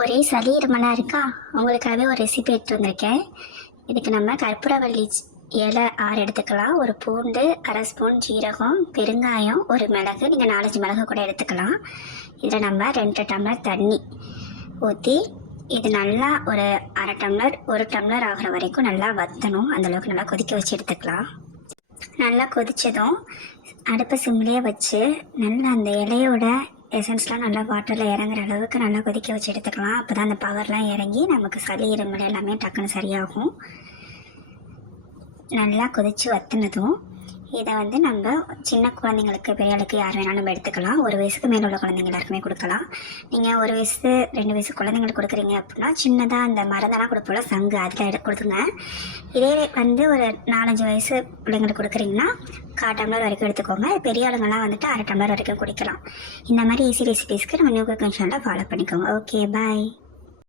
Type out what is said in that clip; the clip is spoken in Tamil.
ஒரே சளி இருமலாக இருக்கா? உங்களுக்காகவே ஒரு ரெசிபி எடுத்து வந்திருக்கேன். இதுக்கு நம்ம கற்பூரவள்ளி இலை 6 எடுத்துக்கலாம், ஒரு பூண்டு, 1/2 ஸ்பூன் ஜீரகம், பெருங்காயம், ஒரு மிளகு, நீங்கள் 4-5 மிளகு கூட எடுத்துக்கலாம். இதில் நம்ம 2 டம்ளர் தண்ணி ஊற்றி இது நல்லா ஒரு 1/2 டம்ளர் 1 டம்ளர் ஆகிற வரைக்கும் நல்லா வற்றணும். அந்தளவுக்கு நல்லா கொதிக்க வச்சு எடுத்துக்கலாம். நல்லா கொதித்ததும் அடுப்பை சிம்லேயே வச்சு நல்லா அந்த இலையோட எசன்ஸ்லாம் நல்லா வாட்டரில் இறங்குற அளவுக்கு நல்லா கொதிக்க வச்சு எடுத்துக்கலாம். அப்போ தான் அந்த பவர்லாம் இறங்கி நமக்கு சளி இருமல் எல்லாமே டக்குன்னு சரியாகும். நல்லா கொதித்து வற்றினதும் இதை நம்ம சின்ன குழந்தைங்களுக்கு பெரியளுக்கு யார் வேணாலும் நம்ம எடுத்துக்கலாம். 1 வயசுக்கு மேலே உள்ள குழந்தைங்க எல்லாருக்குமே கொடுக்கலாம். நீங்கள் 1 வயசு 2 வயசு குழந்தைங்களுக்கு கொடுக்குறீங்க அப்படின்னா சின்னதாக அந்த மருந்தெல்லாம் கொடுப்போல சங்கு அதில் கொடுத்துங்க. இதே ஒரு 4-5 வயசு பிள்ளைங்களுக்கு கொடுக்குறீங்கன்னா 1/4 டம்ளர் வரைக்கும் எடுத்துக்கோங்க. பெரிய ஆளுங்கள்லாம் 1/2 டம்ளர் வரைக்கும் குடிக்கலாம். இந்த மாதிரி ஈஸி ரெசிபீஸ்க்கு நம்ம நியூ குக்கிங் சேனலை ஃபாலோ பண்ணிக்கோங்க. ஓகே, பாய்.